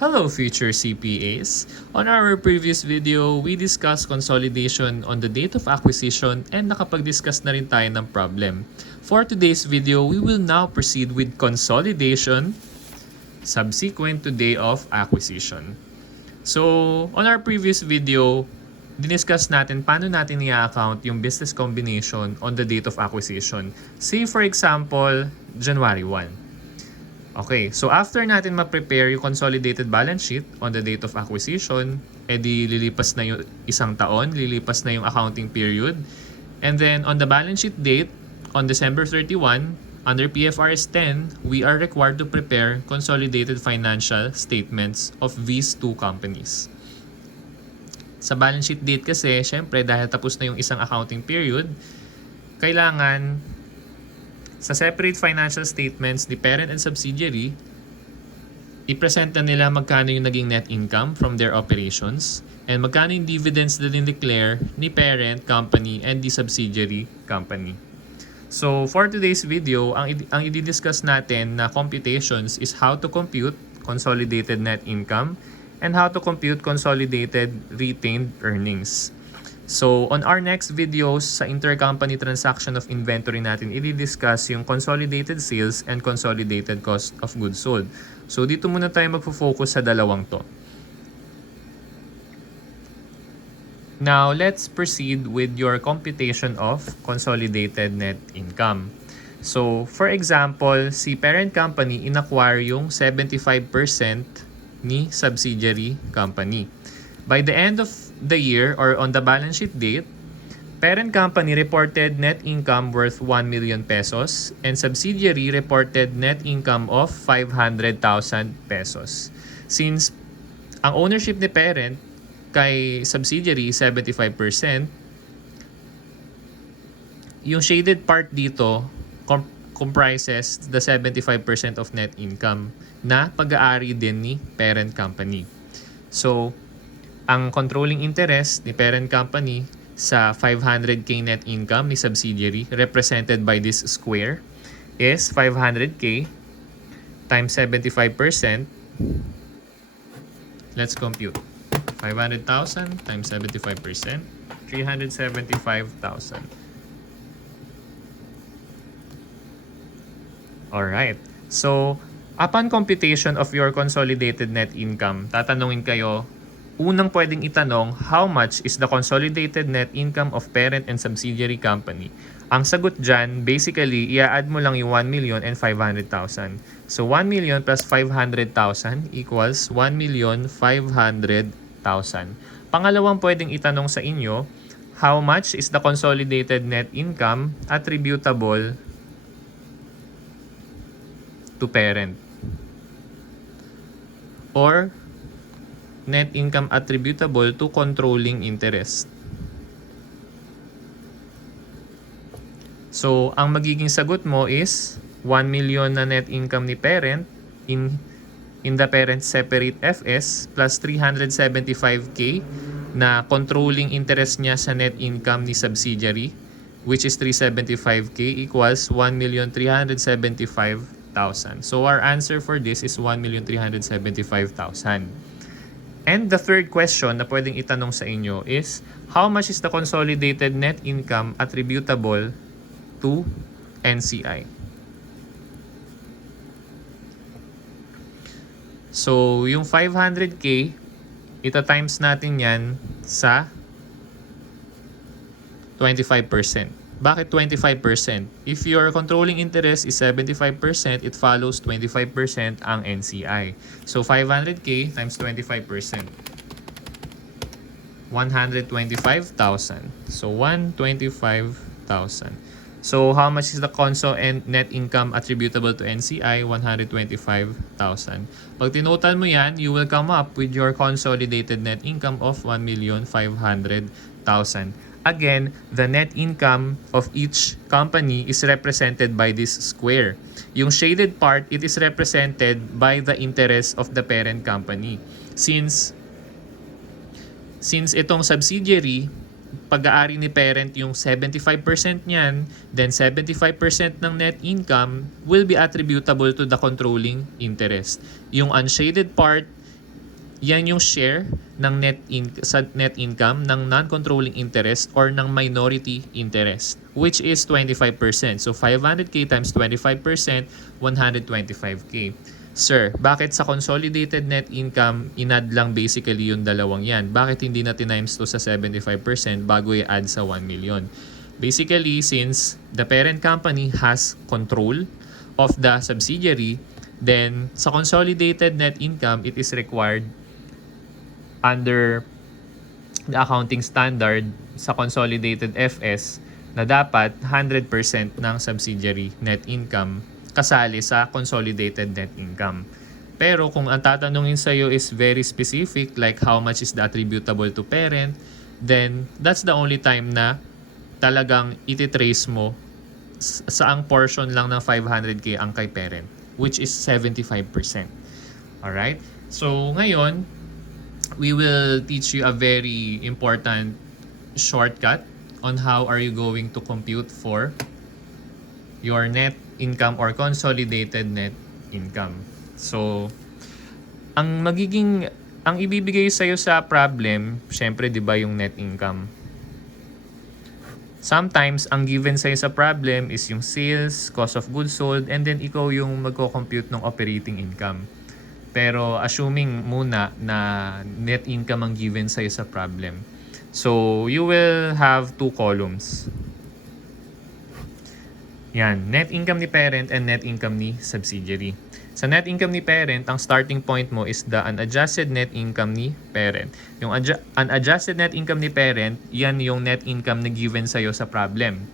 Hello future CPAs! On our previous video, we discussed consolidation on the date of acquisition and nakapag-discuss na rin tayo ng problem. For today's video, we will now proceed with consolidation subsequent to day of acquisition. So, on our previous video, diniscuss natin paano natin i-account yung business combination on the date of acquisition. Say for example, January 1. Okay, so after natin ma-prepare yung consolidated balance sheet on the date of acquisition, edi lilipas na yung isang taon, lilipas na yung accounting period. And then on the balance sheet date, on December 31, under PFRS 10, we are required to prepare consolidated financial statements of these two companies. Sa balance sheet date kasi, syempre dahil tapos na yung isang accounting period, kailangan sa separate financial statements ni parent and subsidiary, i-present na nila magkano yung naging net income from their operations and magkano yung dividends na din-declare ni parent company and the subsidiary company. So, for today's video, ang i-discuss natin na computations is how to compute consolidated net income and how to compute consolidated retained earnings. So, on our next videos sa intercompany transaction of inventory natin, i-discuss yung consolidated sales and consolidated cost of goods sold. So, dito muna tayo magfo-focus sa dalawang to. Now, let's proceed with your computation of consolidated net income. So, for example, si parent company inacquire yung 75% ni subsidiary company. By the end of the year or on the balance sheet date, parent company reported net income worth 1 million pesos and subsidiary reported net income of 500,000 pesos. Since ang ownership ni parent kay subsidiary 75%, yung shaded part dito comprises the 75% of net income na pag-aari din ni parent company. So, ang controlling interest ni parent company sa 500k net income ni subsidiary represented by this square is 500k times 75%. Let's compute. 500,000 times 75%, 375,000. Alright. So, upon computation of your consolidated net income, tatanungin kayo, unang pwedeng itanong, how much is the consolidated net income of parent and subsidiary company? Ang sagot dyan, basically, i-add mo lang yung 1 million and 500,000. So, 1 million plus 500,000 equals 1,500,000. Pangalawang pwedeng itanong sa inyo, how much is the consolidated net income attributable to parent? Or net income attributable to controlling interest. So, ang magiging sagot mo is 1 million na net income ni parent in the parent separate FS plus 375k na controlling interest niya sa net income ni subsidiary, which is 375k equals 1,375,000. So, our answer for this is 1,375,000. And the third question na pwedeng itanong sa inyo is, how much is the consolidated net income attributable to NCI? So, yung 500k, ita-times natin yan sa 25%. Bakit 25%? If your controlling interest is 75%, it follows 25% ang NCI. So, 500k times 25%. 125,000. So, 125,000. So, how much is the conso and net income attributable to NCI? 125,000. Pag tinotal mo yan, you will come up with your consolidated net income of 1,500,000. Again, the net income of each company is represented by this square. Yung shaded part, it is represented by the interest of the parent company. Since itong subsidiary, pag-aari ni parent yung 75% niyan, then 75% ng net income will be attributable to the controlling interest. Yung unshaded part, yan yung share ng sa net income ng non-controlling interest or ng minority interest, which is 25%. So 500k times 25%, 125k. Sir, bakit sa consolidated net income inad lang basically yung dalawang yan? Bakit hindi na tinimes to sa 75% bago i-add sa 1 million? Basically, since the parent company has control of the subsidiary, then sa consolidated net income, it is required under the accounting standard sa consolidated FS na dapat 100% ng subsidiary net income kasali sa consolidated net income. Pero kung ang tatanungin sa iyo is very specific, like how much is the attributable to parent, then that's the only time na talagang ititrace mo saang portion lang ng 500k ang kay parent, which is 75%. Alright? So ngayon, we will teach you a very important shortcut on how are you going to compute for your net income or consolidated net income. So, ang ibibigay sa iyo sa problem, syempre 'di ba yung net income. Sometimes ang given sa iyo sa problem is yung sales, cost of goods sold, and then ikaw yung magko-compute ng operating income. Pero assuming muna na net income ang given sa'yo sa problem. So, you will have two columns. Yan, net income ni parent and net income ni subsidiary. Sa net income ni parent, ang starting point mo is the unadjusted net income ni parent. Yung unadjusted net income ni parent, yan yung net income na given sa'yo sa problem.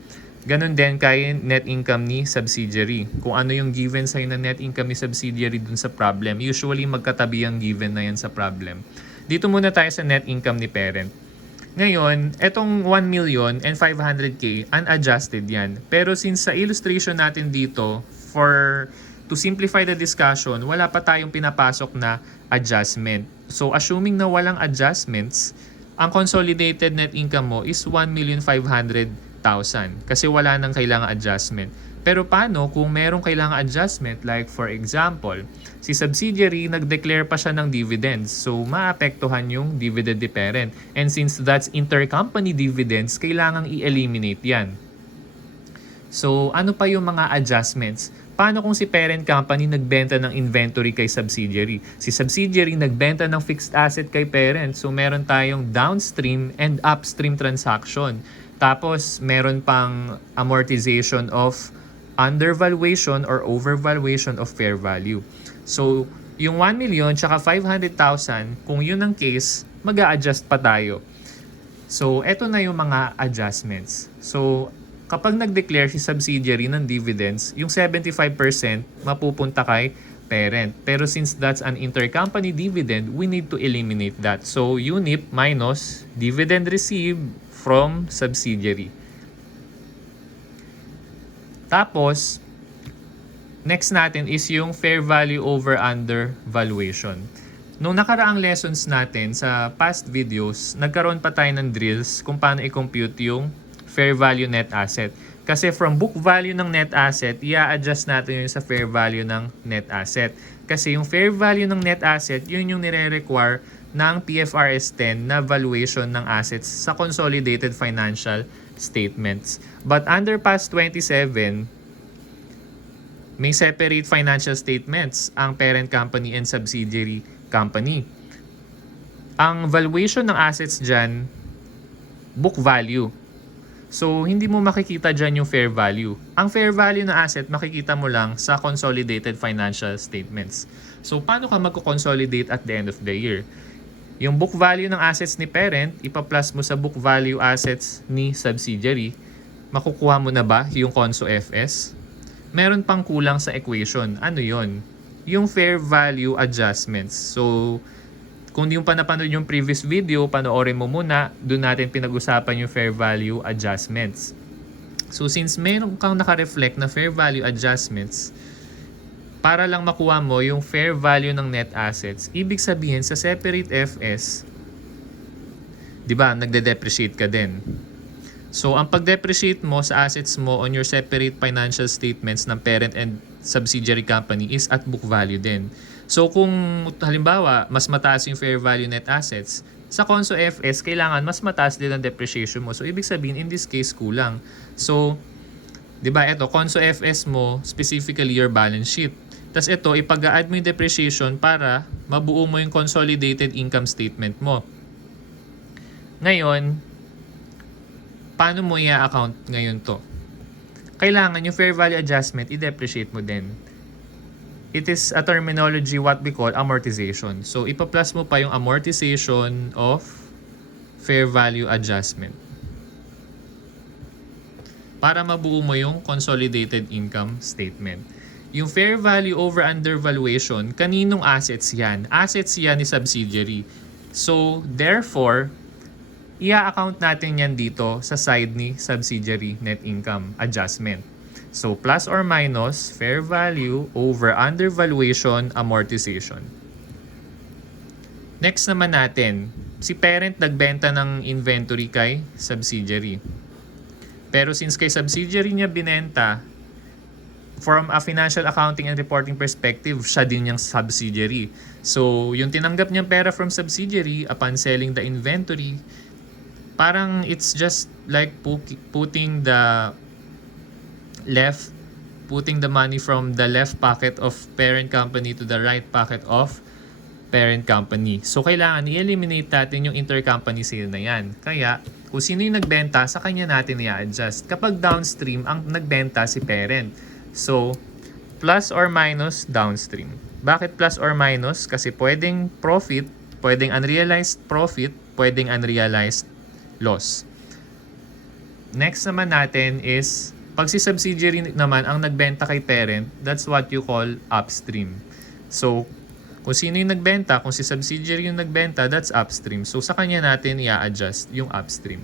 Ganon din kay net income ni subsidiary. Kung ano yung given sa'yo na net income ni subsidiary dun sa problem, usually magkatabi ang given na yan sa problem. Dito muna tayo sa net income ni parent. Ngayon, etong 1 million and 500k, unadjusted yan. Pero since sa illustration natin dito, to simplify the discussion, wala pa tayong pinapasok na adjustment. So, assuming na walang adjustments, ang consolidated net income mo is 1,500,000 kasi wala nang kailangan adjustment. Pero paano kung merong kailangan adjustment? Like for example, si subsidiary nag-declare pa siya ng dividends. So maapektuhan yung dividend ni parent. And since that's intercompany dividends, kailangang i-eliminate yan. So ano pa yung mga adjustments? Paano kung si parent company nagbenta ng inventory kay subsidiary? Si subsidiary nagbenta ng fixed asset kay parent. So meron tayong downstream and upstream transaction. Tapos, meron pang amortization of undervaluation or overvaluation of fair value. So, yung 1 million tsaka 500,000, kung yun ang case, mag-a-adjust pa tayo. So, eto na yung mga adjustments. So, kapag nag-declare si subsidiary ng dividends, yung 75% mapupunta kay parent. Pero since that's an intercompany dividend, we need to eliminate that. So, UNIP minus dividend received from subsidiary. Tapos, next natin is yung fair value over under valuation. Nung nakaraang lessons natin sa past videos, nagkaroon pa tayo ng drills kung paano i-compute yung fair value net asset. Kasi from book value ng net asset, i-adjust natin yun sa fair value ng net asset. Kasi yung fair value ng net asset, yun yung nire-require ng PFRS 10 na valuation ng assets sa consolidated financial statements. But under PAS 27, may separate financial statements ang parent company and subsidiary company. Ang valuation ng assets dyan, book value. So, hindi mo makikita dyan yung fair value. Ang fair value ng asset, makikita mo lang sa consolidated financial statements. So, paano ka magko-consolidate at the end of the year? Yung book value ng assets ni parent, ipa-plus mo sa book value assets ni subsidiary, makukuha mo na ba yung Conso FS? Meron pang kulang sa equation. Ano yon? Yung fair value adjustments. So, kung di mo pa napanood yung previous video, panoorin mo muna. Doon natin pinag-usapan yung fair value adjustments. So, since meron kang naka-reflect na fair value adjustments, para lang makuha mo yung fair value ng net assets, ibig sabihin sa separate FS, di ba, nagde-depreciate ka din. So, ang pag-depreciate mo sa assets mo on your separate financial statements ng parent and subsidiary company is at book value din. So kung halimbawa, mas mataas yung fair value net assets, sa Conso FS, kailangan mas mataas din ang depreciation mo. So ibig sabihin, in this case, kulang. So, di ba, ito, Conso FS mo, specifically your balance sheet. Tapos ito, ipag-add mo yung depreciation para mabuo mo yung consolidated income statement mo. Ngayon, paano mo i-account ngayon to? Kailangan yung fair value adjustment, i-depreciate mo din. It is a terminology what we call amortization. So, ipa-plus mo pa yung amortization of fair value adjustment para mabuo mo yung consolidated income statement. Yung fair value over under valuation, kaninong assets yan? Assets yan ni subsidiary. So, therefore, i-account natin yan dito sa side ni subsidiary net income adjustment. So, plus or minus fair value over under valuation amortization. Next naman natin, si parent nagbenta ng inventory kay subsidiary. Pero since kay subsidiary niya binenta, from a financial accounting and reporting perspective, siya din yung subsidiary. So, yung tinanggap niyang pera from subsidiary upon selling the inventory, parang it's just like putting the money from the left pocket of parent company to the right pocket of parent company. So, kailangan i-eliminate natin yung intercompany sale na yan. Kaya, kung sino yung nagbenta, sa kanya natin i-adjust. Kapag downstream, ang nagbenta si parent. So, plus or minus downstream. Bakit plus or minus? Kasi pwedeng profit, pwedeng unrealized profit, pwedeng unrealized loss. Next naman natin is, pag si subsidiary naman ang nagbenta kay parent, that's what you call upstream. So, kung sino yung nagbenta, kung si subsidiary yung nagbenta, that's upstream. So, sa kanya natin i-adjust yung upstream.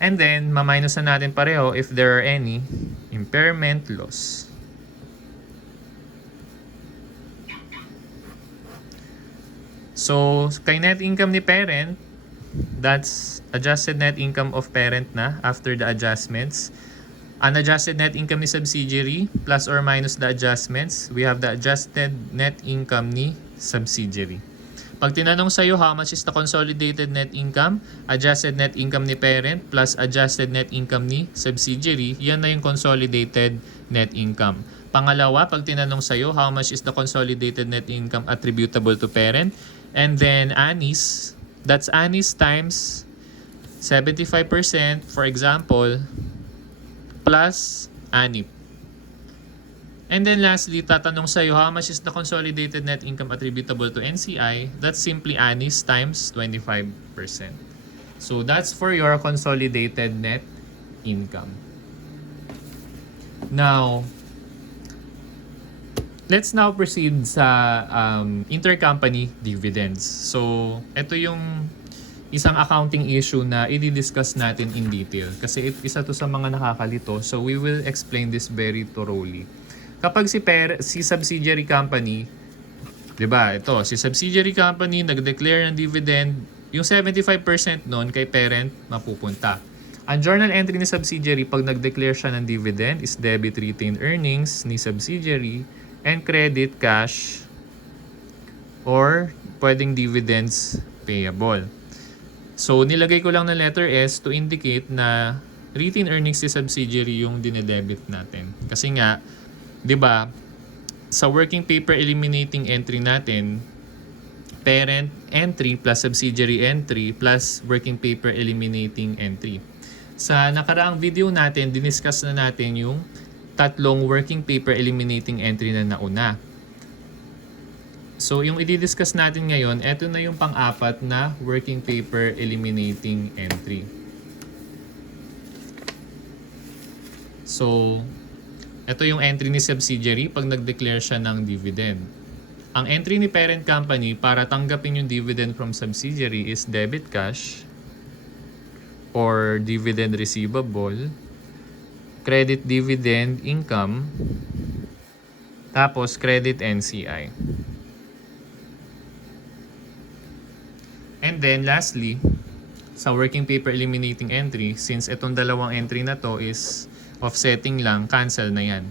And then, ma-minus na natin pareho if there are any impairment loss. So, kay net income ni parent, that's adjusted net income of parent na after the adjustments. Unadjusted net income ni subsidiary plus or minus the adjustments, we have the adjusted net income ni subsidiary. Pag tinanong sa'yo how much is the consolidated net income, adjusted net income ni parent plus adjusted net income ni subsidiary, yan na yung consolidated net income. Pangalawa, pag tinanong sa'yo how much is the consolidated net income attributable to parent, and then ANIS, that's ANIS times 75%, for example, plus ANIP. And then lastly, tatanong sa'yo how much is the consolidated net income attributable to NCI, that's simply ANIS times 25%. So that's for your consolidated net income. Now, let's now proceed sa intercompany dividends. So, ito yung isang accounting issue na i-discuss natin in detail kasi isa to sa mga nakakalito. So, we will explain this very thoroughly. Kapag si subsidiary company, 'di ba? Ito, si subsidiary company nag-declare ng dividend, yung 75% noon kay parent mapupunta. Ang journal entry ni subsidiary pag nag-declare siya ng dividend is debit retained earnings ni subsidiary and credit cash or pwedeng dividends payable. So, nilagay ko lang na letter S to indicate na retained earnings ni subsidiary yung dinedebit natin. Kasi nga, 'di ba, sa working paper eliminating entry natin, parent entry plus subsidiary entry plus working paper eliminating entry. Sa nakaraang video natin, diniscuss na natin yung tatlong working paper eliminating entry na nauna. So, yung i-discuss natin ngayon, eto na yung pang-apat na working paper eliminating entry. So, ito yung entry ni subsidiary pag nag-declare siya ng dividend. Ang entry ni parent company para tanggapin yung dividend from subsidiary is debit cash or dividend receivable, credit dividend income, tapos credit NCI. And then lastly, sa working paper eliminating entry, since itong dalawang entry na to is offsetting lang, cancel na yan.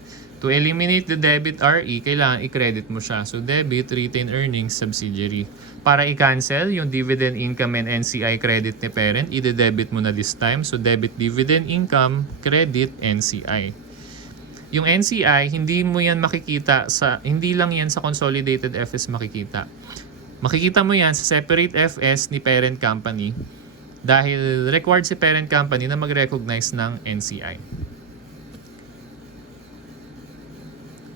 To eliminate the debit RE, kailangan i-credit mo siya. So, debit, retained earnings, subsidiary. Para i-cancel yung dividend income and NCI credit ni parent, i-debit mo na this time. So, debit dividend income, credit NCI. Yung NCI, hindi mo yan makikita hindi lang yan sa consolidated FS makikita. Makikita mo yan sa separate FS ni parent company dahil required si parent company na mag-recognize ng NCI.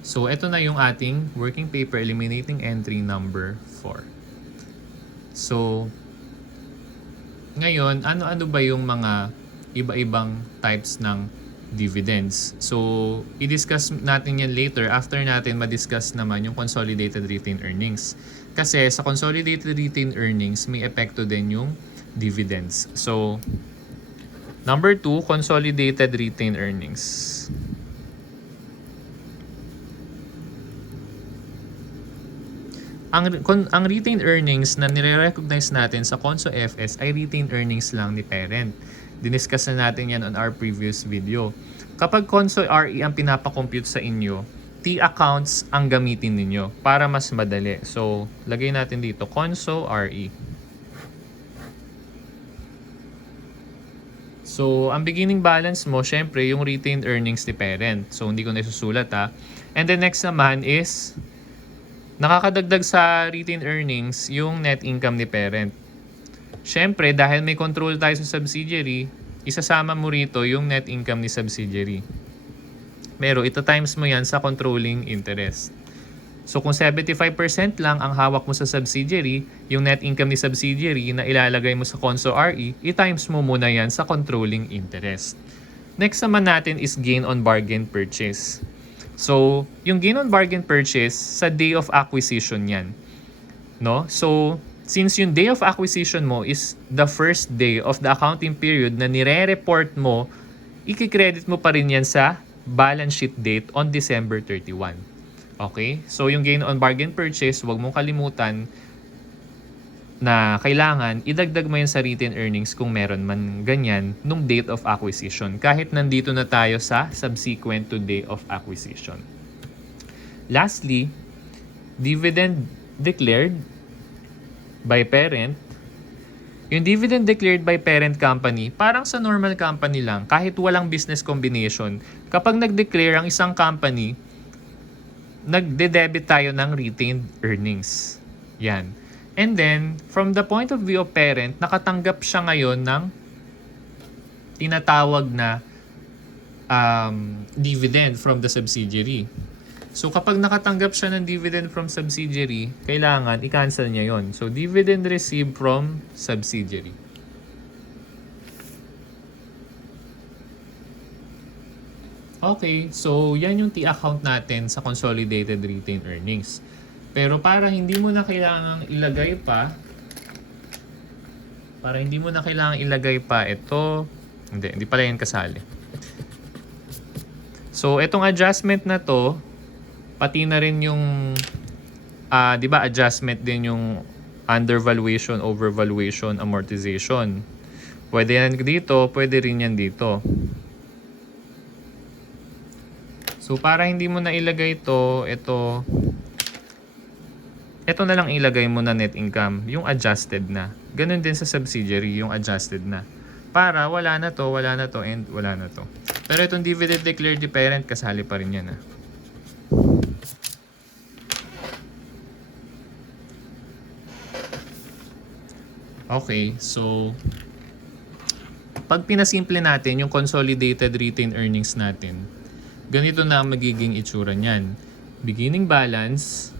So, ito na yung ating working paper eliminating entry number 4. So, ngayon, ano-ano ba yung mga iba-ibang types ng dividends? So, i-discuss natin yan later after natin ma-discuss naman yung consolidated retained earnings. Kasi sa consolidated retained earnings, may epekto din yung dividends. So, number 2, consolidated retained earnings. Ang retained earnings na nire-recognize natin sa Conso FS ay retained earnings lang ni parent. Diniscuss na natin yan on our previous video. Kapag Conso RE ang pinapakompute sa inyo, T accounts ang gamitin ninyo para mas madali. So, lagay natin dito, Conso RE. So, ang beginning balance mo, syempre, yung retained earnings ni parent. So, hindi ko na isusulat ha. And the next naman is nakakadagdag sa retained earnings yung net income ni parent. Siyempre, dahil may control tayo sa subsidiary, isasama mo rito yung net income ni subsidiary. Pero ito times mo yan sa controlling interest. So kung 75% lang ang hawak mo sa subsidiary, yung net income ni subsidiary na ilalagay mo sa Conso RE, i-times mo muna yan sa controlling interest. Next naman natin is gain on bargain purchase. So, yung gain on bargain purchase, sa day of acquisition yan. No? So, since yung day of acquisition mo is the first day of the accounting period na nire-report mo, i-credit mo pa rin yan sa balance sheet date on December 31. Okay? So, yung gain on bargain purchase, huwag mong kalimutan na kailangan idagdag mo yan sa retained earnings kung meron man ganyan nung date of acquisition kahit nandito na tayo sa subsequent to day of acquisition. Lastly, dividend declared by parent. Yung dividend declared by parent company, parang sa normal company lang, kahit walang business combination, kapag nag-declare ang isang company, nagde-debit tayo ng retained earnings. Yan. And then, from the point of view of parent, nakatanggap siya ngayon ng tinatawag na dividend from the subsidiary. So, kapag nakatanggap siya ng dividend from subsidiary, kailangan i-cancel niya yon. So, dividend received from subsidiary. Okay, so yan yung T-account natin sa consolidated retained earnings. Pero para hindi mo na kailangang ilagay pa, ito, hindi pala yan kasali. So, itong adjustment na to, pati na rin yung, di ba adjustment din yung undervaluation, overvaluation, amortization. Pwede yan dito, pwede rin yan dito. So, para hindi mo na ilagay ito na lang ilagay mo na net income, yung adjusted na. Ganun din sa subsidiary, yung adjusted na. Para wala na to, and wala na to. Pero itong dividend declared the parent, kasali pa rin yan. Okay, so pag pinasimple natin yung consolidated retained earnings natin, ganito na ang magiging itsura niyan. Beginning balance,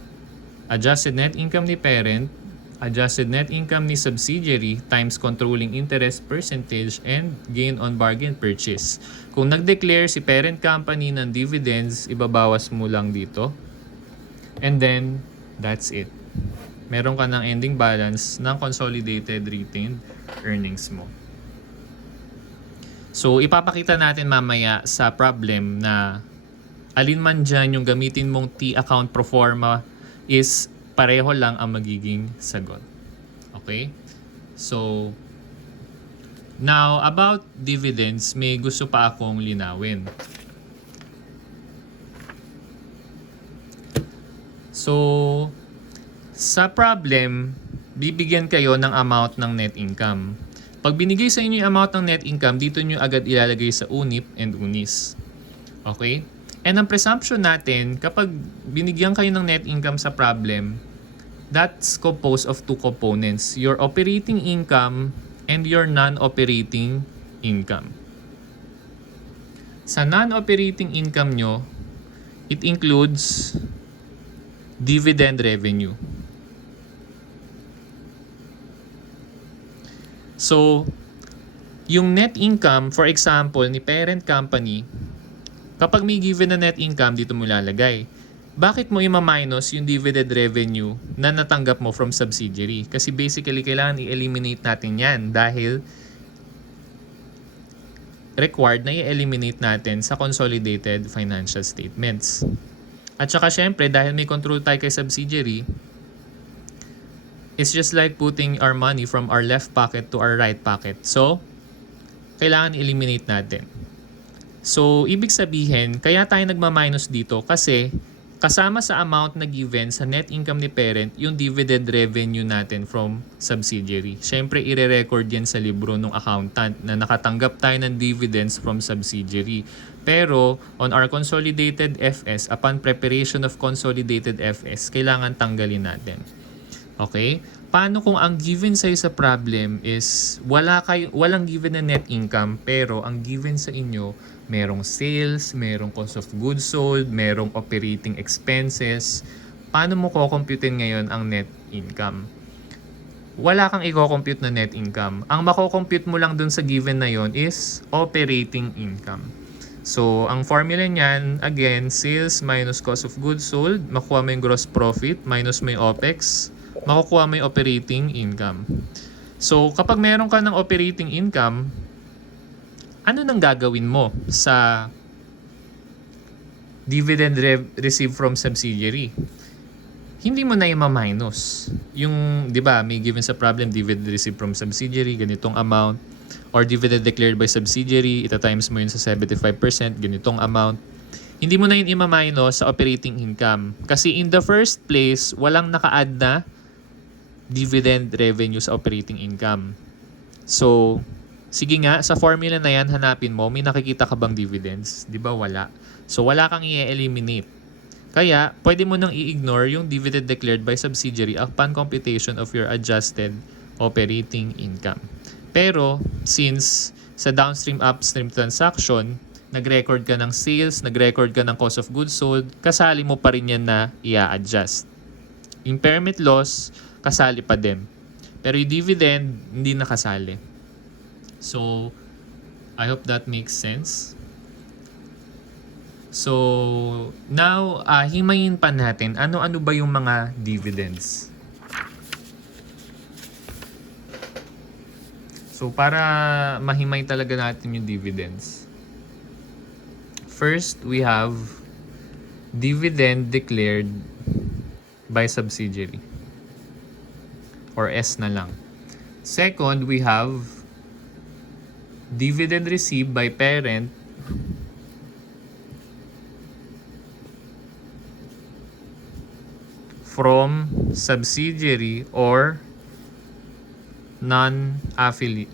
adjusted net income ni parent, adjusted net income ni subsidiary times controlling interest percentage and gain on bargain purchase. Kung nag-declare si parent company ng dividends, ibabawas mo lang dito. And then, that's it. Meron ka ng ending balance ng consolidated retained earnings mo. So, ipapakita natin mamaya sa problem na alin man dyan yung gamitin mong T-account pro forma is pareho lang ang magiging sagot. Okay? So, now, about dividends, may gusto pa akong linawin. So, sa problem, bibigyan kayo ng amount ng net income. Pag binigay sa inyo yung amount ng net income, dito nyo agad ilalagay sa UNIP and UNIS. Okay? And ang presumption natin, kapag binigyan kayo ng net income sa problem, that's composed of two components, your operating income and your non-operating income. Sa non-operating income nyo, it includes dividend revenue. So, yung net income, for example, ni parent company, kapag may given na net income, dito mo lalagay. Bakit mo ima-minus yung dividend revenue na natanggap mo from subsidiary? Kasi basically, kailangan i-eliminate natin yan dahil required na i-eliminate natin sa consolidated financial statements. At saka syempre, dahil may control tayo kay subsidiary, it's just like putting our money from our left pocket to our right pocket. So, kailangan i-eliminate natin. So, ibig sabihin, kaya tayo nagma-minus dito kasi kasama sa amount na given sa net income ni parent yung dividend revenue natin from subsidiary. Siyempre, ire-record yan sa libro ng accountant na nakatanggap tayo ng dividends from subsidiary. Pero, on our consolidated FS, upon preparation of consolidated FS, kailangan tanggalin natin. Okay? Paano kung ang given sa'yo sa problem is walang given na net income pero ang given sa inyo merong sales, merong cost of goods sold, merong operating expenses. Paano mo kukumputin ngayon ang net income? Wala kang i-compute na net income. Ang mako-compute mo lang dun sa given na yon is operating income. So, ang formula niyan, again, sales minus cost of goods sold, makuha mo yung gross profit minus mo yung OPEX, makukuha mo yung operating income. So, kapag meron ka ng operating income, ano nang gagawin mo sa dividend received from subsidiary? Hindi mo na i-minus. Yung, di ba, may given sa problem, dividend received from subsidiary, ganitong amount, or dividend declared by subsidiary, ita-times mo yun sa 75%, ganitong amount. Hindi mo na yun i-minus sa operating income. Kasi in the first place, walang naka-add na dividend revenue sa operating income. So, sige nga, sa formula na yan, hanapin mo, may nakikita ka bang dividends? Di ba wala? So, wala kang i-eliminate. Kaya, pwede mo nang i-ignore yung dividend declared by subsidiary upon computation of your adjusted operating income. Pero, since sa downstream-upstream transaction, nag-record ka ng sales, nag-record ka ng cost of goods sold, kasali mo pa rin yan na i-adjust. Impairment loss, kasali pa din. Pero yung dividend, hindi nakasali. So, I hope that makes sense. So, now, himayin pa natin, ano-ano ba yung mga dividends? So, para mahimay talaga natin yung dividends. First, we have dividend declared by subsidiary. Or S na lang. Second, we have dividend received by parent from subsidiary or affiliate.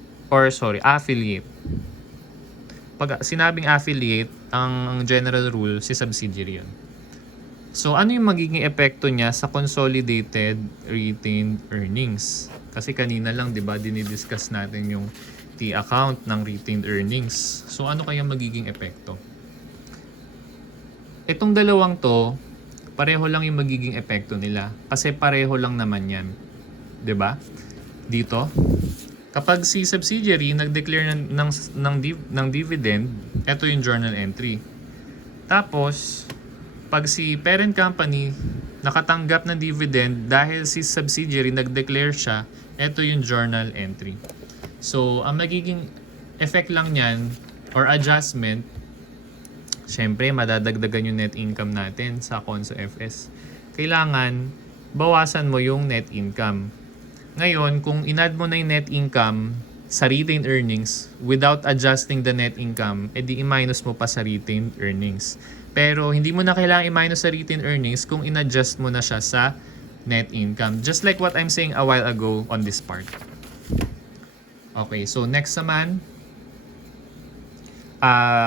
Pag sinabing affiliate, ang general rule si subsidiary yun. So, ano yung magiging epekto niya sa consolidated retained earnings? Kasi kanina lang, di ba, dinidiscuss natin yung T-account ng retained earnings. So, ano kaya magiging epekto? Itong dalawang to, pareho lang yung magiging epekto nila. Kasi pareho lang naman yan. Di ba? Dito, kapag si subsidiary nag-declare ng dividend, ito yung journal entry. Tapos, pag si parent company nakatanggap ng dividend dahil si subsidiary nag-declare siya, ito yung journal entry. So, ang magiging effect lang niyan or adjustment, syempre madadagdagan yung net income natin sa Conso FS. Kailangan bawasan mo yung net income. Ngayon, kung in-add mo na yung net income sa retained earnings without adjusting the net income, edi i-minus mo pa sa retained earnings. Pero hindi mo na kailangang i-minus sa retained earnings kung in-adjust mo na siya sa net income. Just like what I'm saying a while ago on this part. Okay, so next naman,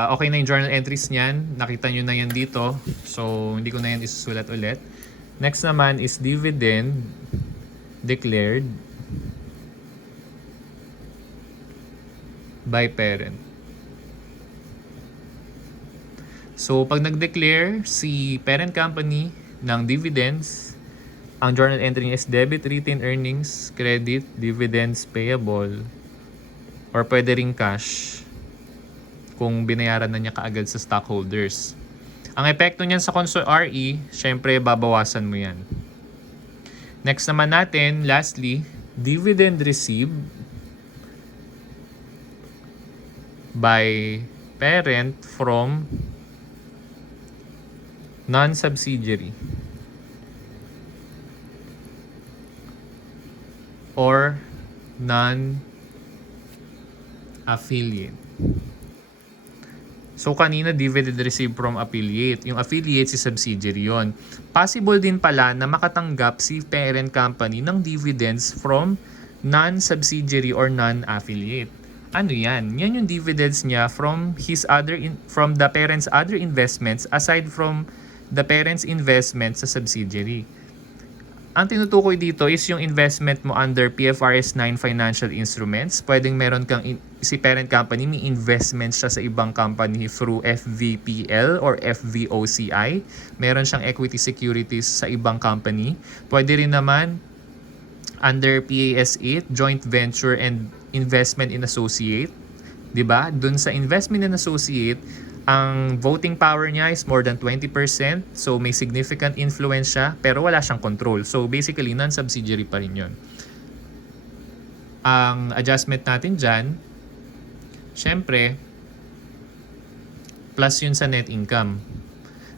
okay na yung journal entries niyan. Nakita nyo na yan dito. So, hindi ko na yan isusulat ulit. Next naman is dividend declared by parent. So, pag nag-declare si parent company ng dividends, ang journal entry niya is debit retained earnings, credit dividends payable, or pwede ring cash kung binayaran na niya kaagad sa stockholders. Ang epekto niyan sa RE, syempre babawasan mo yan. Next naman natin, lastly, dividend received by parent from non-subsidiary or non-affiliate. So, kanina dividend received from affiliate. Yung affiliate si subsidiary yon. Possible din pala na makatanggap si parent company ng dividends from non-subsidiary or non-affiliate. Ano yan? Yan yung dividends niya from from the parent's other investments aside from the parent's investment sa subsidiary. Ang tinutukoy dito is yung investment mo under PFRS 9 financial instruments. Pwedeng meron kang si parent company, may investment siya sa ibang company through FVPL or FVOCI. Meron siyang equity securities sa ibang company. Pwede rin naman under PAS 8, joint venture and investment in associate. 'Di ba? Doon sa investment in associate, ang voting power niya is more than 20%. So, may significant influence siya, pero wala siyang control. So, basically, non-subsidiary pa rin yun. Ang adjustment natin dyan, syempre, plus yun sa net income.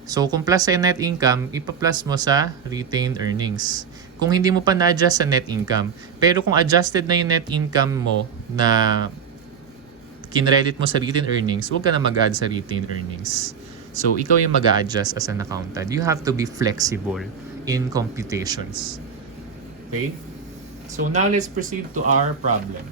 So, kung plus sa net income, ipa-plus mo sa retained earnings. Kung hindi mo pa na-adjust sa net income. Pero kung adjusted na yung net income mo na kinredit mo sa retained earnings, huwag ka na mag-add sa retained earnings. So, ikaw yung mag-a-adjust as an accountant. You have to be flexible in computations. Okay? So, now let's proceed to our problem.